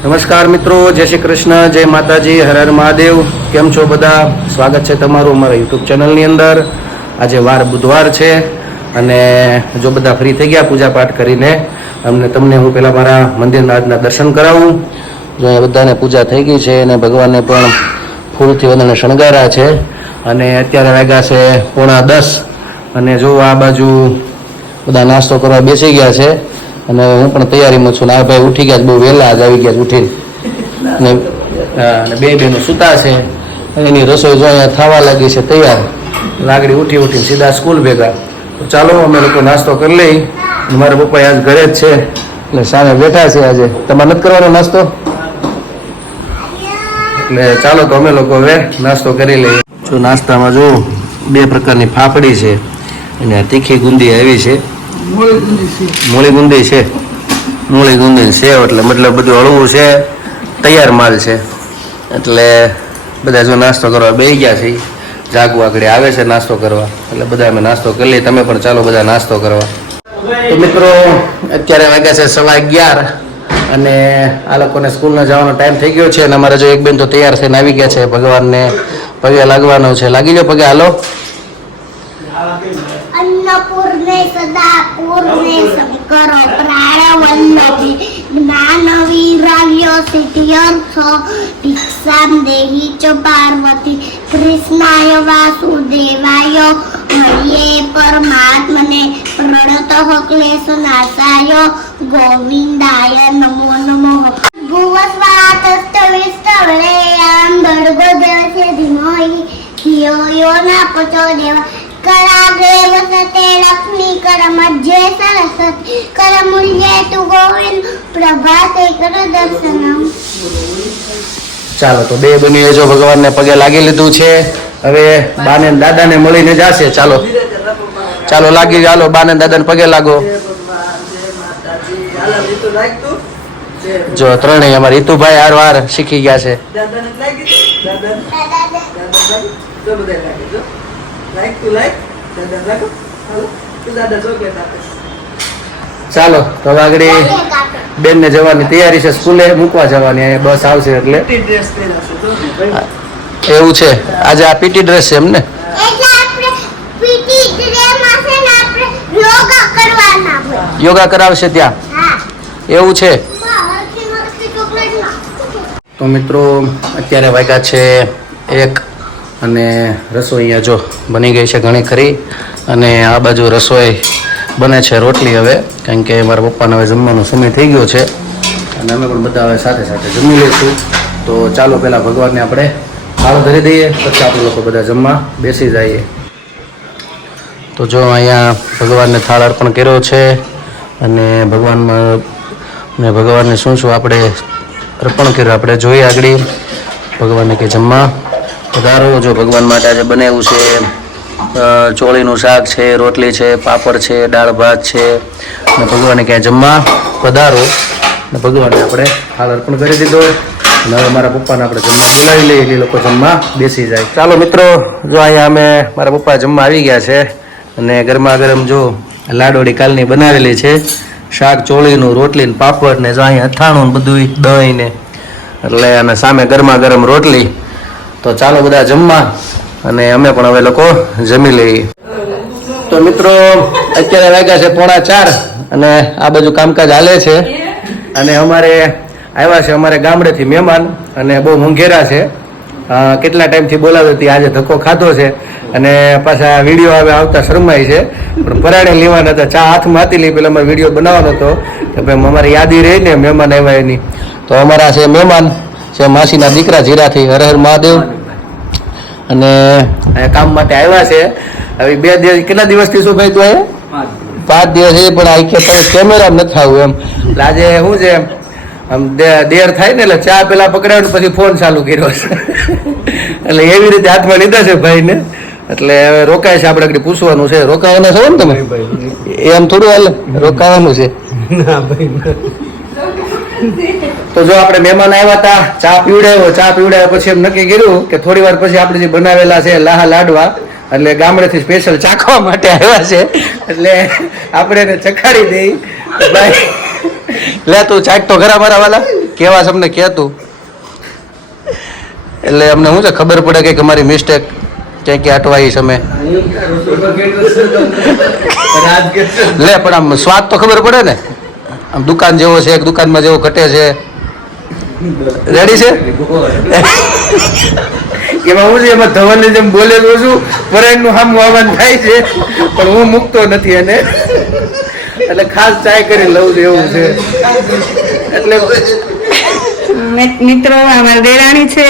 નમસ્કાર મિત્રો, જય શ્રી કૃષ્ણ, જય માતાજી, હર હર મહાદેવ. કેમ છો બધા? સ્વાગત છે તમારું અમારા યુટ્યુબ ચેનલની અંદર. આજે વાર બુધવાર છે અને જો બધા ફ્રી થઈ ગયા પૂજા પાઠ કરીને તમને હું પહેલાં મારા મંદિરના આજના દર્શન કરાવું. જો અહીંયા બધાને પૂજા થઈ ગઈ છે અને ભગવાનને પણ ફૂલથી બધાને શણગાર્યા છે અને અત્યારે વાગ્યા છે 9:45 અને જો આ બાજુ બધા નાસ્તો કરવા બેસી ગયા છે અને હું પણ તૈયારીમાં છું. આ ભાઈ ઉઠી ગયા, બહુ વહેલા જ આવી ગયા ઉઠીને અને બે બહેનો સૂતા છે. એની રસોઈ જો અહીંયા થવા લાગી છે તૈયાર. લાગડી ઉઠીને સીધા સ્કૂલ ભેગા. તો ચાલો અમે લોકો નાસ્તો કરી લઈ. મારા પપ્પા આજ ઘરે જ છે એટલે સામે બેઠા છે. આજે તમારે નથી કરવાનો નાસ્તો એટલે ચાલો તો અમે લોકો હવે નાસ્તો કરી લઈએ. જો નાસ્તામાં જો 2 પ્રકારની ફાફડી છે અને તીખી ગુંદી આવી છે. મૂળી ગુંદી છે એટલે મતલબ બધું હળવું છે, તૈયાર માલ છે. એટલે બધા જો નાસ્તો કરવા બેસી ગયા છે. જાગુ આગળ આવે છે નાસ્તો કરવા એટલે બધા અમે નાસ્તો કરી લઈએ. તમે પણ ચાલો બધા નાસ્તો કરવા. તો મિત્રો અત્યારે વાગ્યા છે 11:15 અને આ લોકોને સ્કૂલને જવાનો ટાઈમ થઈ ગયો છે અને અમારે જો એક બેન તો તૈયાર થઈને આવી ગયા છે. ભગવાનને પગે લાગવાનો છે. લાગી લો પગે, હાલો. अन्नपूर्णे सदा पूर्णे शंकर प्राणवल्लभे ज्ञानवीरार्य सिद्ध्यर्थो भिक्षां देहि च पार्वती कृष्णाय वासुदेवाय हरिये परमात्मने प्रणतः क्लेशनाशाय गोविन्दाय नमो नमः. भुवस्वातस्तविस्तवलेयां भर्गो देवस्य धीमहि धियो यो न प्रचोदयात्. कराग्रे वसते लक्ष्मी करमध्ये सरस्वती करमूल्ये तु गोविंद प्रभाते कर दर्शनम. ચાલો તો બે બનીએ જો ભગવાનને પગે લાગી લીધું છે. હવે બાને દાદાને મળીને જશે. ચાલો લાગી, ચાલો બાને દાદાને પગે લાગો. જો ત્રણેય અમારા હિતુભાઈ હારવાર શીખી ગયા છે. ચાલો તો આગળ બેન ને જવાની તૈયારી છે, સ્કૂલે મૂકવા જવાની. અહીંયા બસ આવશે એટલે એવું છે. આજે આ પીટી ડ્રેસ છે એમને? યોગા કરાવશે ત્યાં, એવું છે. તો મિત્રો અત્યારે વાગ્યા છે 1 અને રસોઈ અહીંયા જો બની ગઈ છે ઘણી ખરી. અને આ બાજુ રસોઈ બને છે રોટલી હવે, કારણ કે મારા પપ્પાને હવે જમવાનો સમય થઈ ગયો છે અને અમે પણ બધા હવે સાથે સાથે જમી લઈશું. તો ચાલો પહેલાં ભગવાનને આપણે થાળ ધરી દઈએ, પછી આપણે લોકો બધા જમવા બેસી જઈએ. તો જો અહીંયા ભગવાનને થાળ અર્પણ કર્યો છે અને ભગવાનને શું આપણે અર્પણ કર્યું આપણે જોઈએ આગળ. ભગવાનને કે જમવા પધારો. જો ભગવાન માટે આજે બનાવ્યું છે ચોળીનું શાક છે, રોટલી છે, પાપડ છે, દાળ ભાત છે અને ભગવાનને ક્યાંય જમવા પધારો. અને ભગવાનને આપણે હાલ અર્પણ કરી દીધો અને હવે મારા પપ્પાને આપણે જમવા બોલાવી લઈએ એટલે લોકો જમવા બેસી જાય. ચાલો મિત્રો, જો અહીંયા અમે મારા પપ્પા જમવા આવી ગયા છે અને ગરમા ગરમ જો લાડોળી કાલની બનાવેલી છે, શાક ચોળીનું, રોટલી ને પાપડ ને જો અહીંયા અથાણું ને બધું દહીં ને એટલે અને સામે ગરમા ગરમ રોટલી. તો ચાલો બધા જમવા અને અમે પણ હવે લોકો જમી લઈએ. તો મિત્રો અત્યારે વાગ્યા છે 3:45 અને આ બાજુ કામકાજ હાલે છે અને અમારે આવ્યા છે અમારે ગામડેથી મહેમાન અને બહુ મોંઘેરા છે. કેટલા ટાઈમથી બોલાવ્યો હતી, આજે ધક્કો ખાધો છે અને પાછા વિડીયો હવે આવતા શરમાય છે. પણ પરાણે લેવાના હતા, ચા હાથમાં હતી લઈ પેલા અમારે વિડીયો બનાવવાનો હતો કે ભાઈ અમારી યાદી રહી ને મહેમાન આવ્યા એની. તો અમારા છે મહેમાન છે માસીના દીકરા જીરાથી, હર હર મહાદેવ. અને કામ માટે આવ્યા છે. હવે 2 દિવસ, કેટલા દિવસથી શું ભાઈ તું આવ્યા? 5 દિવસ છે પણ આ કે કેમેરા નથી આવું એમ. એટલે આજે શું છે આમ દેર થાય ને એટલે ચા પેલા પકડાવ્યો પછી ફોન ચાલુ કર્યો છે એટલે એવી રીતે હાથમાં લીધા છે ભાઈને. એટલે હવે રોકાય છે, આપણે આગળ પૂછવાનું છે. રોકાવાના છો ને તમે? એમ થોડું હાલે, રોકાવાનું છે. તો જો આપણે મહેમાન આવ્યા હતા, ચા પીવડાવ્યા પછી એમ નક્કી કર્યું કે થોડી વાર પછી આપણે જે બનાવેલા છે લાહા લાડવા એટલે ગામડેથી સ્પેશિયલ ચાખવા માટે આવ્યા છે એટલે આપણે એને ચખાડી દઈ. ભાઈ લે તું ચાટ તો ખરા મારા વાલા કેવા છે અમને કે તું એટલે અમને શું છે ખબર પડે કે અમારી મિસ્ટેક ક્યાંક અટવાઈ છે અમે લે પણ આમ સ્વાદ તો ખબર પડે ને આમ દુકાન જેવો છે એક દુકાનમાં જેવો ઘટે છે રેડી છે એમાં હું છે એમાં ધવનને જેમ બોલેલું છું પરેશનું સામું આવવાનું થાય છે પણ હું મૂકતો નથી એને એટલે ખાસ ચાય કરી લઉં છું એવું છે એટલે મિત્રો અમારી દેરાણી છે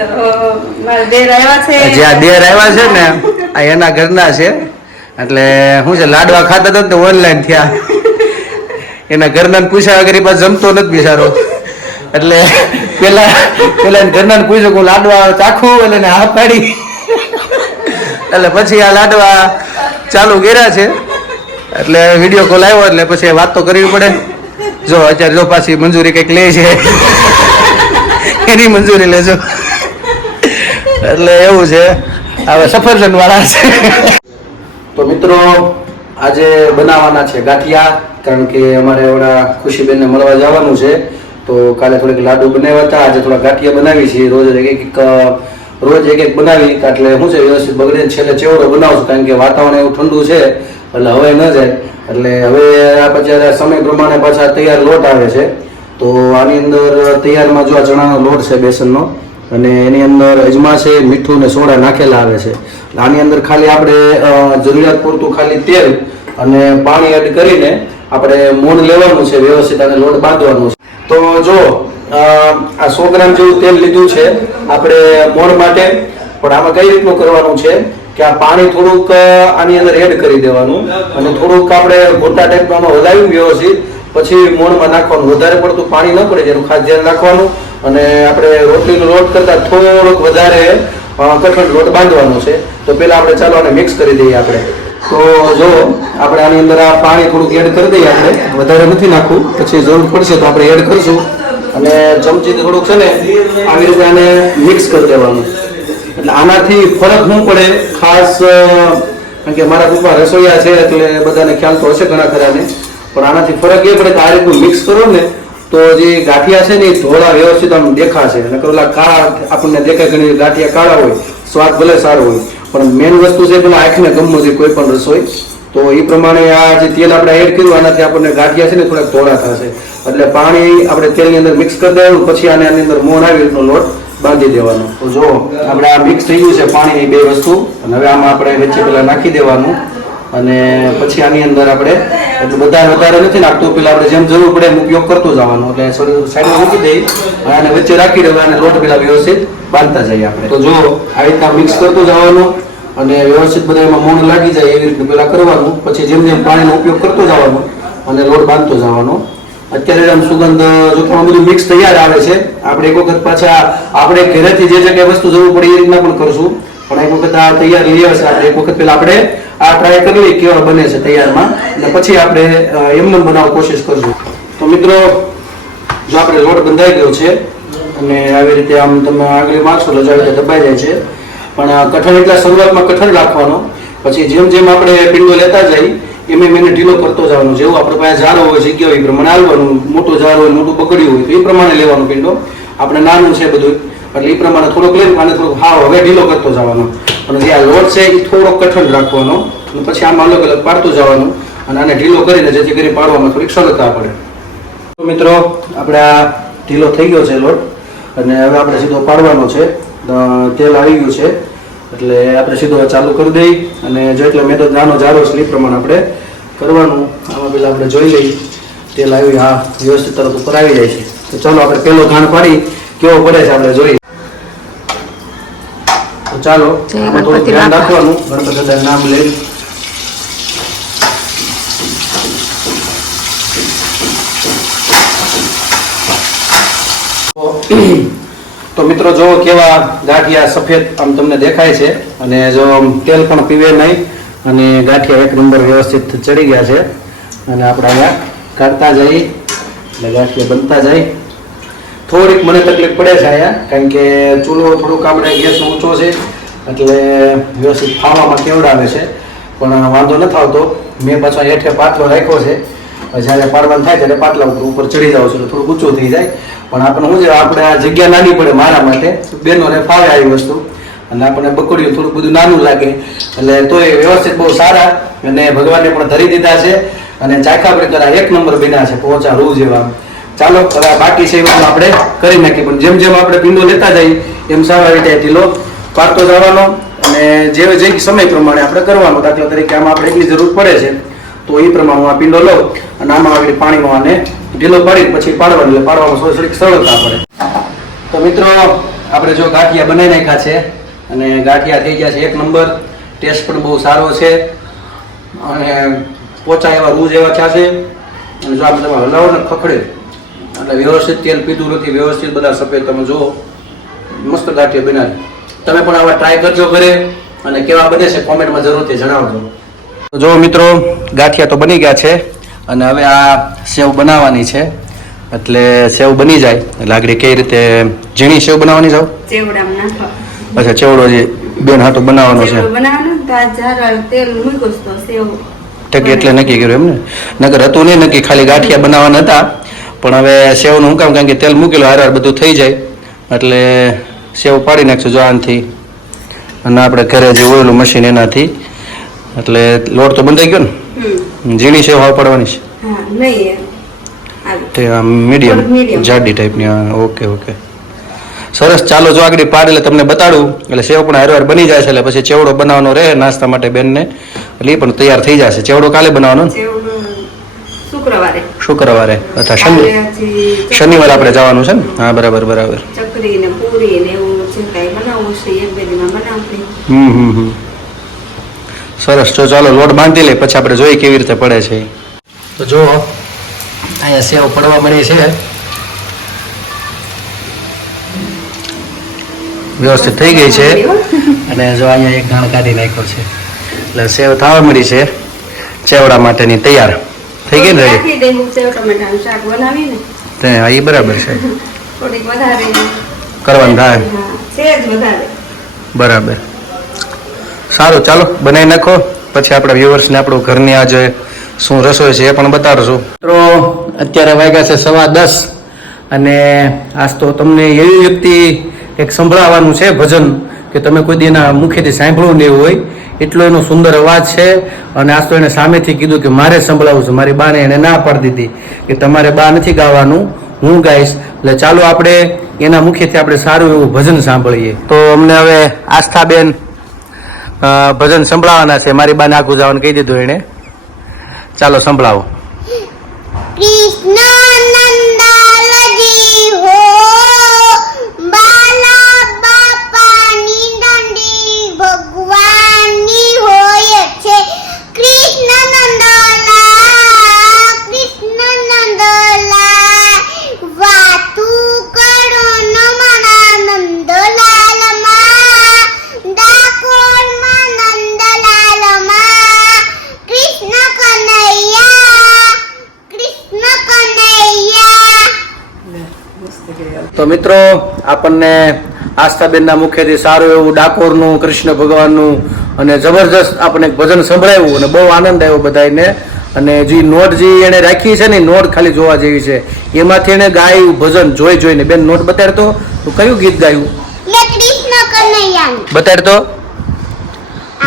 તો મારા દેર આવ્યા છે જે આ દેર આવ્યા છે ને આ એના ઘરના છે એટલે શું છે લાડવા ખાતા હતા ને ઓનલાઈન થયા એના ઘરના પૂછ્યા વગર એ પાછો જમતો નથી બિચારો એટલે પેલા એના ઘરના પૂછ્યું કે લાડવા ચાખું એટલે એને હા પાડી એટલે પછી આ લાડવા ચાલુ કર્યા છે એટલે વિડીયો કોલ આવ્યો એટલે પછી વાત તો કરવી પડે જો અત્યારે જો પાછી મંજૂરી કંઈક લે છે એની મંજૂરી લેજો એટલે એવું છે હવે સફરજન વાળા છે તો મિત્રો આજે બનાવવાના છે ગાંઠિયા કારણ કે અમારે ઓલા ખુશીબેનને મળવા જવાનું છે તો કાલે થોડીક લાડુ બનાવ્યા હતા આજે થોડા ગાંઠિયા બનાવી છે રોજ એક બનાવી એટલે શું છે વ્યવસ્થિત બગડે છેલ્લે ચેવડો બનાવશું કારણ કે વાતાવરણ એવું ઠંડુ છે એટલે હવે ન જાય એટલે હવે આ પછી સમય પ્રમાણે પાછા તૈયાર લોટ આવે છે તો આની અંદર તૈયારમાં જો આ ચણાનો લોટ છે બેસનનો અને એની અંદર અજમા છે મીઠું ને સોડા નાખેલા આવે છે આની અંદર ખાલી આપણે જરૂરિયાત પૂરતું ખાલી તેલ અને પાણી એડ કરીને આપણે મોણ લેવાનું છે વ્યવસ્થિત અને લોટ બાંધવાનું છે તો જો આ 100 ગ્રામ જેવું તેલ લીધું છે આપણે મોણ માટે પણ આમાં કઈ રીતનું કરવાનું છે કે આ પાણી થોડુંક આની અંદર એડ કરી દેવાનું અને થોડુંક આપણે ગોટા ટાઈપમાં વધાવ્યું વ્યવસ્થિત પછી મોણમાં નાખવાનું વધારે પડતું પાણી ન પડે જેનું ખાસ ધ્યાન રાખવાનું અને આપણે રોટલીનો લોટ કરતા થોડોક વધારે કઠણ લોટ બાંધવાનો છે તો પહેલા આપણે ચાલો આને મિક્સ કરી દઈએ આપણે તો જો આપણે આની અંદર આ પાણી થોડુંક એડ કરી દઈએ આપણે વધારે નથી નાખવું પછી જરૂર પડશે તો આપણે એડ કરીશું અને ચમચીથી થોડુંક છે ને આવી રીતે આને મિક્સ કરી દેવાનું એટલે આનાથી ફરક શું પડે ખાસ કારણ કે મારા ગ્રુપમાં રસોઈયા છે એટલે બધાને ખ્યાલ તો હશે ઘણા ખરાને પણ આનાથી ફરક એ પડે કે આ રીતનું મિક્સ કરો ને તો જે ગાંઠિયા છે ને એ ધોળા વ્યવસ્થિત આમ દેખાશે અને પેલા કાળા આપણને દેખાય ઘણી ગાંઠિયા કાળા હોય સ્વાદ ભલે સારો હોય પણ મેઇન વસ્તુ છે પેલા આંખને ગમવું છે કોઈ પણ રસોઈ તો એ પ્રમાણે આ જે તેલ આપણે એડ કર્યું આનાથી આપણને ગાંઠિયા છે ને થોડાક ધોળા થશે એટલે પાણી આપણે તેલની અંદર મિક્સ કરી દેવાનું પછી આની અંદર મોણ આવી રીતનો લોટ બાંધી દેવાનો તો જો આપણે આ મિક્સ થઈ ગયું છે પાણીની બે વસ્તુ અને હવે આમાં આપણે વચ્ચે પેલા નાખી દેવાનું અને પછી આની અંદર આપણે એટલું વધારે નથી નાખતું પેલા આપણે જેમ જરૂર પડે એમ ઉપયોગ કરતો જવાનો એટલે સાઈડમાં મૂકી દઈ અને વચ્ચે રાખી દેવા અને લોટ પેલા વ્યવસ્થિત બાંધતા જઈએ આપણે તો જો આ રીતના મિક્સ કરતો જવાનું અને વ્યવસ્થિત બધા એમાં મોણ લાગી જાય એવી રીતે પેલા કરવાનું પછી જેમ જેમ પાણીનો ઉપયોગ કરતો જવાનો અને લોટ બાંધતો જવાનો અત્યારે આમ સુગંધ જો કે બધું મિક્સ તૈયાર આવે છે આપણે એક વખત પાછા આપણે ઘરેથી જે જગ્યાએ વસ્તુ જરૂર પડે એ રીતના પણ કરશું પણ એક વખત આ તૈયાર લઈ આવશે આપણે એક વખત પેલા આપણે આ ટ્રાય કરી લઈએ કેવા બને છે તૈયારમાં અને પછી આપણે એમને બનાવવાની કોશિશ કરશું તો મિત્રો જો આપણે લોટ બંધાઈ ગયો છે અને આવી રીતે આમ તમે આગળ મારશો એટલે આવી રીતે દબાઈ જાય છે પણ કઠણ એટલા શરૂઆતમાં કઠણ રાખવાનો પછી જેમ જેમ આપણે પિંડો લેતા જઈએ એમ એને ઢીલો કરતો જવાનું જેવું આપણે પાસે જારો હોય જગ્યા હોય એ પ્રમાણે હાલવાનું મોટો જારો હોય મોટું પકડ્યું હોય તો એ પ્રમાણે લેવાનું પિંડો આપણે નાનું છે બધું એટલે એ પ્રમાણે થોડોક લઈને આને થોડોક હવે ઢીલો કરતો જવાનો અને જે આ લોટ છે એ થોડોક કઠણ રાખવાનો અને પછી આમાં અલગ અલગ પાડતું જવાનું અને આને ઢીલો કરીને જેથી કરી પાડવામાં થોડીક સરળતા પડે તો મિત્રો આપણે આ ઢીલો થઈ ગયો છે લોટ અને હવે આપણે સીધો પાડવાનો છે તેલ આવી ગયું છે એટલે આપણે સીધો ચાલુ કરી દઈ અને જો એટલે મેં તો નાનો જારો છે એ પ્રમાણે આપણે કરવાનું આમાં પેલા આપણે જોઈ લઈએ તેલ આવી હા વ્યવસ્થિત તરફ ઉપર આવી જાય છે તો ચાલો આપણે પહેલો ઘાણ પાડી કેવો પડે છે આપણે જોઈએ તો ચાલો આમાં થોડું ધ્યાન રાખવાનું ગણપતિ દાદા નામ લઈ તો મિત્રો જો કેવા ગાંઠિયા સફેદ આમ તમને દેખાય છે અને જો તેલ પણ પીવે નહીં અને ગાંઠિયા એક નંબર વ્યવસ્થિત ચડી ગયા છે અને આપણે અહીંયા કાઢતા જઈએ એટલે ગાંઠિયા બનતા જાય થોડીક મને તકલીફ પડે છે અહીંયા કારણ કે ચૂલો થોડુંક આપણે ગેસ ઊંચો છે એટલે વ્યવસ્થિત ખાવામાં કેવડાવે છે પણ વાંધો નથી આવતો. મેં પાછો હેઠે પાટલો રાખ્યો છે, જ્યારે પાડવાનું થાય ત્યારે પાટલા ઉપર ચડી જાઉં છું, થોડું ઊંચું થઈ જાય. પણ આપણને શું છે, આપણે આ જગ્યા નાની પડે મારા માટે, બહેનોને ફાવે આવી વસ્તુ, અને આપણને બકડીયું થોડું બધું નાનું લાગે, એટલે તોય વ્યવસ્થિત બહુ સારા, અને ભગવાનને પણ ધરી દીધા છે, અને ચાખા પ્રકાર એક નંબર બન્યા છે, પોચા રૂ જેવા. ચાલો હવે બાકી છે એ બધું આપણે કરી નાખીએ, પણ જેમ જેમ આપણે પીંડો લેતા જઈએ એમ સારા રીતે ઢીલો પાડતો જવાનો, અને જે સમય પ્રમાણે આપણે કરવાનો. દાખલા તરીકે આમાં આપણે એટલી જરૂર પડે છે તો એ પ્રમાણે હું આ પીંડો લઉં અને આમાં આગળ પાણીમાં આને ઢીલો પાડી પછી પાડવાનું, એટલે પાડવામાં થોડીક સરળતા પડે. તો મિત્રો આપણે જો ગાંઠિયા બનાવી નાખ્યા છે, અને ગાંઠિયા થઈ ગયા છે એક નંબર, ટેસ્ટ પણ બહુ સારો છે, અને પોચા એવા રૂ જેવા થયા છે. અને જો આપણે તમે હલાવો ને ખખડે એટલે વ્યવસ્થિત તેલ પીધું નથી, વ્યવસ્થિત બધા સફેદ તમે જુઓ, મસ્ત ગાંઠિયા બનાવી. તમે પણ આવા ટ્રાય કરજો ઘરે, અને કેવા બને છે કોમેન્ટમાં જરૂરથી જણાવજો. તો જો મિત્રો ગાંઠિયા તો બની ગયા છે, અને હવે આ સેવ બનાવવાની છે. એટલે સેવ બની જાય એટલે આગળ કઈ રીતે ઝીણી સેવ બનાવવાની જાવ? ચેવડામાં નાખવા. અચ્છા, ચેવડો જે બેન હાટું બનાવવાનો છે. ચેવડો બનાવવાનો તો આ જાર તેલ મૂક્યું તો સેવ ટકી એટલે નક્કી કર્યું એમ ને? નકર હતું નહીં નક્કી, ખાલી ગાંઠિયા બનાવવાના હતા. પણ હવે સેવનું હું કામ, કારણ કે તેલ મૂકેલું હાર બધું થઈ જાય, એટલે સેવ પાડી નાખશું જો આનાથી, અને આપણે ઘરે જે ઓઇલું મશીન એનાથી. એટલે લોટ તો બંધાઈ ગયો ને? ઝીણી સેવ હાવ પડવાની છે? હા, નહીં તે મીડિયમ જાડી ટાઈપની. ઓકે ઓકે, સરસ. ચાલો જો આગળ પાડ એટલે તમને બતાડું. એટલે સેવ પણ હારવાર બની જાય છે, એટલે પછી ચેવડો બનાવવાનો રહે નાસ્તા માટે બેનને, એટલે એ પણ તૈયાર થઈ જશે. ચેવડો કાલે બનાવવાનો ને? શુક્રવારે અથવા શનિવારે આપણે જવાનું છે ને? હા, બરાબર બરાબર. ચકરી ને પૂરી ને એવું જે કાંઈ બનાવવું છે એક બે દીમાં બનાવવી. સરસ. તો ચાલો લોટ બાંધી લે, પછી આપણે જોઈએ કેવી રીતે પડે છે. તો જો અહીંયા સેવ પડવા મળી છે, વ્યવસ્થિત થઈ ગઈ છે, અને જો અહીંયા એક ગાણ કાઢી નાખ્યો છે, એટલે સેવ થવા મળી છે ચેવડા માટેની તૈયાર થઈ ગઈ ને? નાખી દેવું સેવ ટમેટાનું શાક બનાવીને એ બરાબર છે, થોડીક વધારે કરવાનું થાય. હા, સેજ વધારે. બરાબર, સારું. ચાલો બનાવી નાખો, પછી આપણા વ્યુઅર્સને આપણું ઘરની આજે શું રસોઈ છે એ પણ બતાડશું. મિત્રો અત્યારે વાગ્યા છે 10:15, અને આજ તો તમને એવી વ્યક્તિ એક સંભળાવવાનું છે ભજન કે તમે કોઈ દીના મુખેથી સાંભળવું નહીં હોય, એટલો એનો સુંદર અવાજ છે. અને આજ તો એને સામેથી કીધું કે મારે સંભળાવવું છે. મારી બાને એને ના પાડી દીધી કે તમારે બા નથી ગાવાનું, હું ગાઈશ. એટલે ચાલો આપણે એના મુખેથી આપણે સારું એવું ભજન સાંભળીએ. તો અમને હવે આસ્થાબેન ભજન સંભળાવવાના છે. મારી બાને આખું જવાનું કહી દીધું એને. ચાલો સંભળાવો. કૃષ્ણાનંદાલજી હો, બાલા બાપાની દંડી ભગવાનની હોય છે. કૃષ્ણનંદલા વાતું કરો નમના નંદલાલમાં, ડાકોરમાં નંદલાલમાં, કૃષ્ણ કનૈયા. તો મિત્રો આપણને આસ્થાબેનના મુખેથી સારું એવું ડાકોરનું કૃષ્ણ ભગવાનનું અને જબરજસ્ત આપણને એક ભજન સંભળાવ્યું, અને બહુ આનંદ આવ્યો બધાને. અને જે નોટ જે એને રાખી છે ને, નોટ ખાલી જોવા જેવી છે. એમાંથી એને ગાયું ભજન જોઈને. બેન નોટ બતાડતો તો કયું ગીત ગાયું? કૃષ્ણ કનૈયા. બતાડતો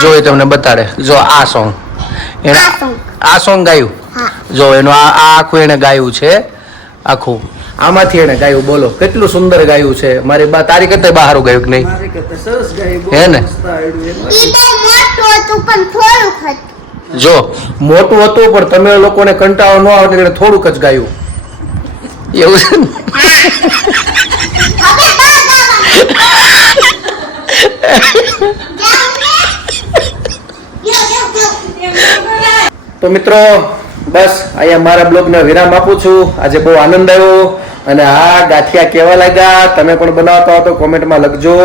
જો, એ તમને બતાડે. જો આ સોંગ એને, આ સોંગ ગાયું. જો એનું આ આખું એને ગાયું છે, આખું આમાંથી એને ગાયું. બોલો કેટલું સુંદર ગાયું છે. મારી બા તારી કરતા બા સારું ગાયું કે નહીં? હે ને? જો મોટું હતું પણ તમે લોકોને કંટાળો ન આવે એટલે થોડુંક જ ગાયું, એવું છે ને? તો મિત્રો બસ અહીંયા મારા બ્લોગને વિરામ આપું છું. આજે બહુ આનંદ આવ્યો, અને આ ગાંઠિયા કેવા લાગ્યા તમે પણ બનાવતા હો તો કોમેન્ટમાં લખજો,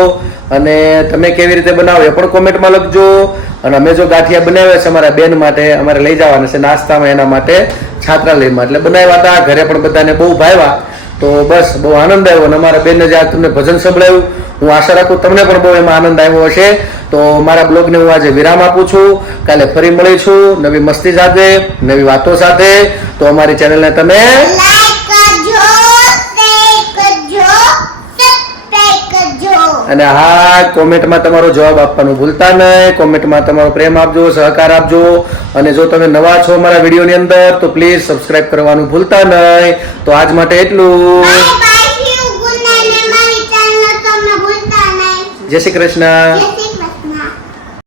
અને તમે કેવી રીતે બનાવો એ પણ કોમેન્ટમાં લખજો. અને અમે જો ગાંઠિયા બનાવ્યા છે અમારા બેન માટે, અમારે લઈ જવાના છે નાસ્તામાં, એના માટે છાત્રાલયમાં, એટલે બનાવ્યા હતા. ઘરે પણ બધાને બહુ ભાવ્યા. તો બસ બહુ આનંદ આવ્યો, અને અમારા બેનને જે તમને ભજન સંભળાવ્યું, હું આશા રાખું તમને પણ બહુ એમાં આનંદ આવ્યો હશે. તો મારા બ્લોગને હું આજે વિરામ આપું છું. કાલે ફરી મળીશું નવી મસ્તી સાથે, નવી વાતો સાથે. તો અમારી ચેનલને તમે લાઈક કરજો, શેર કરજો, સબસ્ક્રાઇબ કરજો. અને હા, કોમેન્ટમાં તમારો જવાબ આપવાનું ભૂલતા નહીં. કોમેન્ટમાં તમારો પ્રેમ આપજો, સહકાર આપજો. અને જો તમે નવા છો મારા વિડીયોની અંદર તો પ્લીઝ સબસ્ક્રાઇબ કરવાનું ભૂલતા નહીં. તો આજ માટે એટલું. Bye bye, C you, good night. મારી ચેનલ તમને ભૂલતા નહીં. જય શ્રી કૃષ્ણ. જય